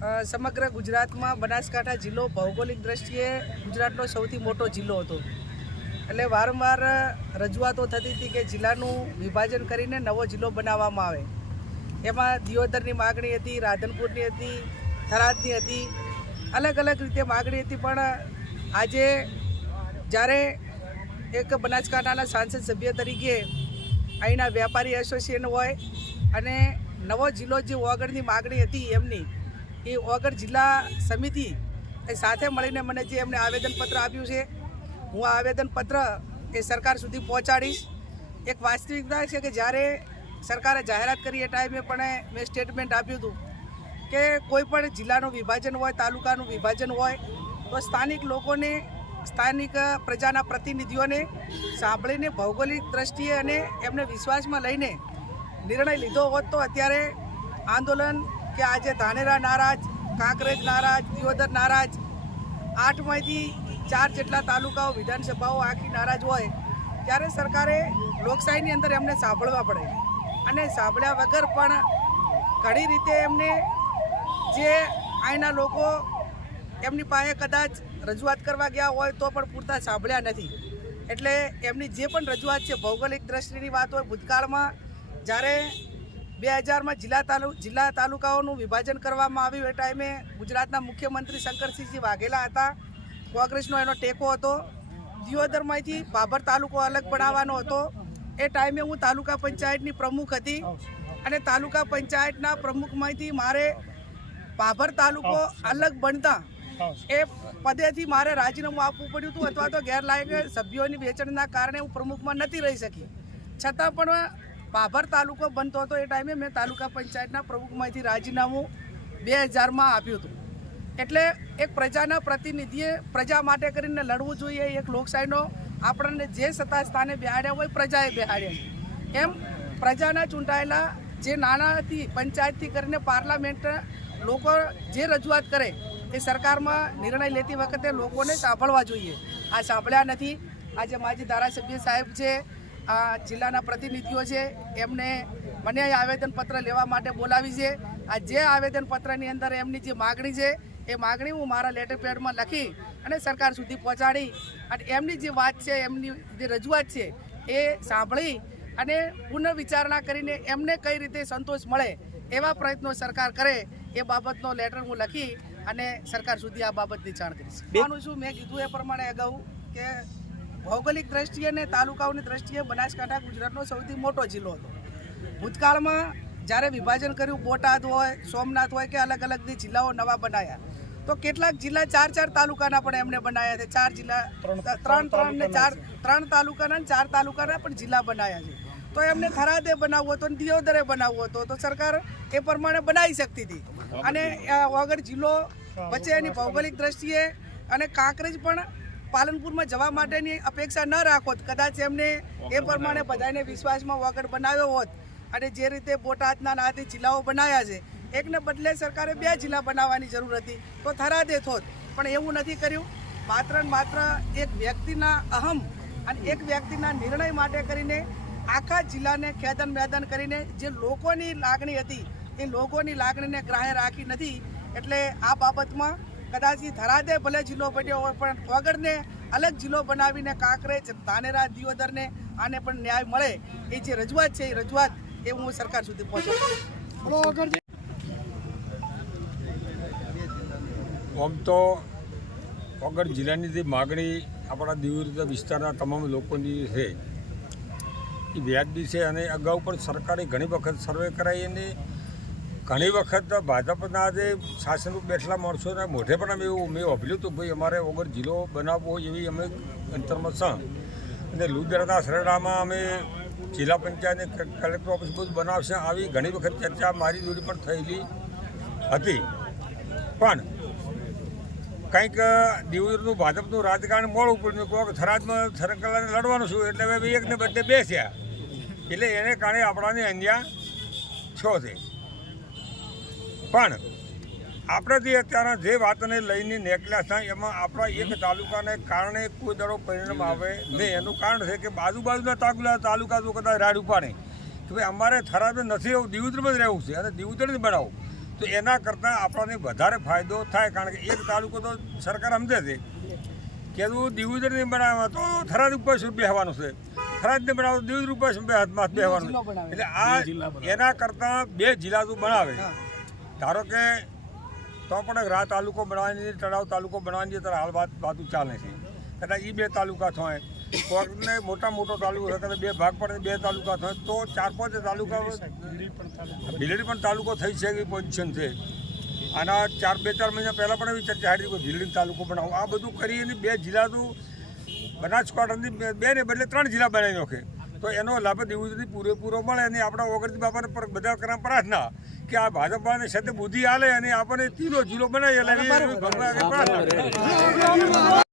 સમગ્ર ગુજરાતમાં બનાસકાંઠા જિલ્લો ભૌગોલિક દ્રષ્ટિએ ગુજરાતનો સૌથી મોટો જિલ્લો હતો. એટલે વારંવાર રજૂઆતો થતી હતી કે જિલ્લાનું વિભાજન કરીને નવો જિલ્લો બનાવવામાં આવે. એમાં દિયોદરની માગણી હતી, રાધનપુરની હતી, થરાદની હતી, અલગ અલગ રીતે માગણી હતી, પણ આજે જ્યારે એક બનાસકાંઠાના સાંસદ સભ્ય તરીકે અહીંના વેપારી એસોસિએશન હોય અને નવો જિલ્લો જે ઓગળની માગણી હતી એમની એ ઓગળ જિલ્લા સમિતિ એ સાથે મળીને મને જે એમને આવેદનપત્ર આપ્યું છે, હું આ આવેદનપત્ર એ સરકાર સુધી પહોંચાડીશ. એક વાસ્તવિકતા છે કે જ્યારે સરકારે જાહેરાત કરી એ ટાઈમે પણ મેં સ્ટેટમેન્ટ આપ્યું હતું કે કોઈ પણ જિલ્લાનું વિભાજન હોય, તાલુકાનું વિભાજન હોય, તો સ્થાનિક લોકોને, સ્થાનિક પ્રજાના પ્રતિનિધિઓને સાંભળીને ભૌગોલિક દ્રષ્ટિએ અને એમને વિશ્વાસમાં લઈને નિર્ણય લીધો હોત તો અત્યારે આંદોલન કે આજે ધાનેરા નારાજ, કાંકરેજ નારાજ, દિયોદર નારાજ. આઠમાંથી ચાર જેટલા તાલુકાઓ વિધાનસભાઓ આખી નારાજ હોય, ત્યારે સરકારે લોકશાહીની અંદર એમને સાંભળવા પડે. અને સાંભળ્યા વગર પણ ઘણી રીતે એમને જે અહીંના લોકો એમની પાસે કદાચ રજૂઆત કરવા ગયા હોય તો પણ પૂરતા સાંભળ્યા નથી. એટલે એમની જે પણ રજૂઆત છે, ભૌગોલિક દ્રષ્ટિની વાત હોય, ભૂતકાળમાં જ્યારે બે હજારમાં જિલ્લા તાલુ, જિલ્લા તાલુકાઓનું વિભાજન કરવામાં આવ્યું. એ ટાઈમે ગુજરાતના મુખ્યમંત્રી શંકરસિંહજી વાઘેલા હતા. કોંગ્રેસનો એનો ટેકો હતો. દિયોદરમાંથી બાબર તાલુકો અલગ બનાવવાનો હતો. એ ટાઈમે હું તાલુકા પંચાયતની પ્રમુખ હતી અને તાલુકા પંચાયતના પ્રમુખમાંથી મારે બાબર તાલુકો અલગ બનતા એ પદેથી મારે રાજીનામું આપવું પડ્યું હતું અથવા તો ગેરલાયક સભ્યોની વેચણના કારણે હું પ્રમુખમાં નથી રહી શકી. છતાં પણ બાબર તાલુકો બનતો હતો એ ટાઈમે મેં તાલુકા પંચાયતના પ્રમુખમાંથી રાજીનામું બે હજારમાં આપ્યું હતું. એટલે એક પ્રજાના પ્રતિનિધિએ પ્રજા માટે કરીને લડવું જોઈએ એક લોકશાહીનો. આપણને જે સત્તા સ્થાને બેહાડ્યા હોય પ્રજાએ બેહાડ્યા એમ પ્રજાના ચૂંટાયેલા જે નાનાથી પંચાયતથી કરીને પાર્લામેન્ટ લોકો જે રજૂઆત કરે એ સરકારમાં નિર્ણય લેતી વખતે લોકોને સાંભળવા જોઈએ. આ સાંભળ્યા નથી. આજે માજી ધારાસભ્ય સાહેબ છે આ જિલ્લાના પ્રતિનિધિઓ છે એમને મને આવેદનપત્ર લેવા માટે બોલાવી છે. આ જે આવેદનપત્રની અંદર એમની જે માગણી છે એ માગણી હું મારા લેટર પેડમાં લખી અને સરકાર સુધી પહોંચાડી અને એમની જે વાત છે એમની જે રજૂઆત છે એ સાંભળી અને પુનર્વિચારણા કરીને એમને કઈ રીતે સંતોષ મળે એવા પ્રયત્નો સરકાર કરે એ બાબતનો લેટર હું લખી અને સરકાર સુધી આ બાબતની જાણ કરીશ. માનું છું મેં કીધું એ પ્રમાણે અગાઉ કે ભૌગોલિક દ્રષ્ટિએ અને તાલુકાઓની દ્રષ્ટિએ બનાસકાંઠા ગુજરાતનો સૌથી મોટો જિલ્લો હતો. ભૂતકાળમાં જ્યારે વિભાજન કર્યું બોટાદ હોય સોમનાથ હોય કે અલગ અલગ જિલ્લાઓ નવા બનાવ્યા તો કેટલાક જિલ્લા ચાર ચાર તાલુકાના પણ એમને બનાવ્યા છે. ચાર જિલ્લા ત્રણ ત્રણ ને ચાર ત્રણ તાલુકાના ચાર તાલુકાના પણ જિલ્લા બનાવ્યા છે. તો એમને થરાદે બનાવવો હતો દિયોદરે બનાવવો હતો તો સરકાર એ પ્રમાણે બનાવી શકતી હતી. અને વગર જિલ્લો વચ્ચે એની ભૌગોલિક દ્રષ્ટિએ અને કાંકરેજ પણ પાલનપુરમાં જવા માટેની અપેક્ષા ન રાખોત કદાચ એમને એ પ્રમાણે બધાને વિશ્વાસમાં વગર બનાવ્યો હોત. અને જે રીતે બોટાદના નાથી જિલ્લાઓ બનાવ્યા છે એકને બદલે સરકારે બે જિલ્લા બનાવવાની જરૂર હતી તો થરાદે થોત. પણ એવું નથી કર્યું. માત્ર ને માત્ર એક વ્યક્તિના અહમ અને એક વ્યક્તિના નિર્ણય માટે કરીને આખા જિલ્લાને ખેદન મેદન કરીને જે લોકોની લાગણી હતી એ લોકોની લાગણીને ગ્રાહ્ય રાખી નથી. એટલે આ બાબતમાં કદાચ થરાદે ભલે જિલ્લો બન્યો હોય પણ વગરને અલગ જિલ્લો બનાવીને કાંકરેજ ધાનેરા દિયોદરને આને પણ ન્યાય મળે એ જે રજૂઆત છે એ રજૂઆત એ હું સરકાર સુધી પહોંચાડું આમ તો વગર જિલ્લાની જે માગણી આપણા દીવ વિસ્તારના તમામ લોકોની છે એ વ્યાજબી છે અને અગાઉ પણ સરકારે ઘણી વખત સર્વે કરાવી અને ઘણી વખત ભાજપના જે શાસન ઉપર બેઠેલા માણસોને મોઢે પણ અમે એવું મેં વાપર્યું હતું, ભાઈ, અમારે વગર જિલ્લો બનાવવો એવી અમે અંતરમાં સહ અને લુદરાના સરડામાં અમે જિલ્લા પંચાયત કલેક્ટર ઓફિસ બધું બનાવશે આવી ઘણી વખત ચર્ચા મારી જોડી પણ થયેલી હતી. પણ કંઈક દિવસનું ભાજપનું રાજકારણ મોડું પડ્યું કોઈક થરાદમાં સરકારને લડવાનું છું, એટલે હવે એકને બદલે બેસ્યા. એટલે એને કારણે આપણાને અહીંયા છો છે. પણ આપણે જે અત્યારે જે વાતને લઈને નીકળ્યા છે એમાં આપણા એક તાલુકાને કારણે કોઈ દડો પરિણામ આવે નહીં. એનું કારણ છે કે બાજુબાજુના તાલુકા તાલુકા તો કદાચ રાડ ઉપાડે. કે ભાઈ અમારે થરાદ નથી એવું દિવુતરમાં જ રહેવું છે અને દિવુતર જ બનાવવું તો એના કરતાં આપણને વધારે ફાયદો થાય કારણ કે એક તાલુકો તો સરકાર સમજે છે કે તું દિવદર નહીં બનાવવા તો થરાદ ઉપર શું બેસવાનું છે? થરાદ ને બનાવો દિવદર ઉપર હાથમાં જિલ્લો એટલે આ એના કરતાં બે જિલ્લા તું બનાવે. ધારો કે તો પણ રા તાલુકો બનાવવાની તળાવ તાલુકો બનાવવાની ત્યારે હાલ વાત વાતું ચાલે છે. કદાચ એ બે તાલુકા થાય. કોર્ટને મોટા મોટો તાલુકો હોય કદાચ બે ભાગ પડે બે તાલુકા થાય તો ચાર પાંચ તાલુકા ભીલડી પણ તાલુકો થઈ છે એવી પોઝિશન છે. આના ચાર બે ચાર મહિના પહેલાં પણ એવી ચર્ચા હતી કે ભીલડી તાલુકો બનાવો. આ બધું કરીને બે જિલ્લા તો બનાસકાંઠાની બે ને બદલે ત્રણ જિલ્લા બનાવી નાખે. તો એનો લાભ દેવું પૂરેપૂરો મળે અને આપણા ઓગણતી બાપાને પર બધા કરવા પ્રાર્થના કે આ ભાજપાને સાથે બુદ્ધિ આલે અને આપણને ત્રીજો જિલ્લો બનાવી એટલે ભગવાન પ્રાર્થના.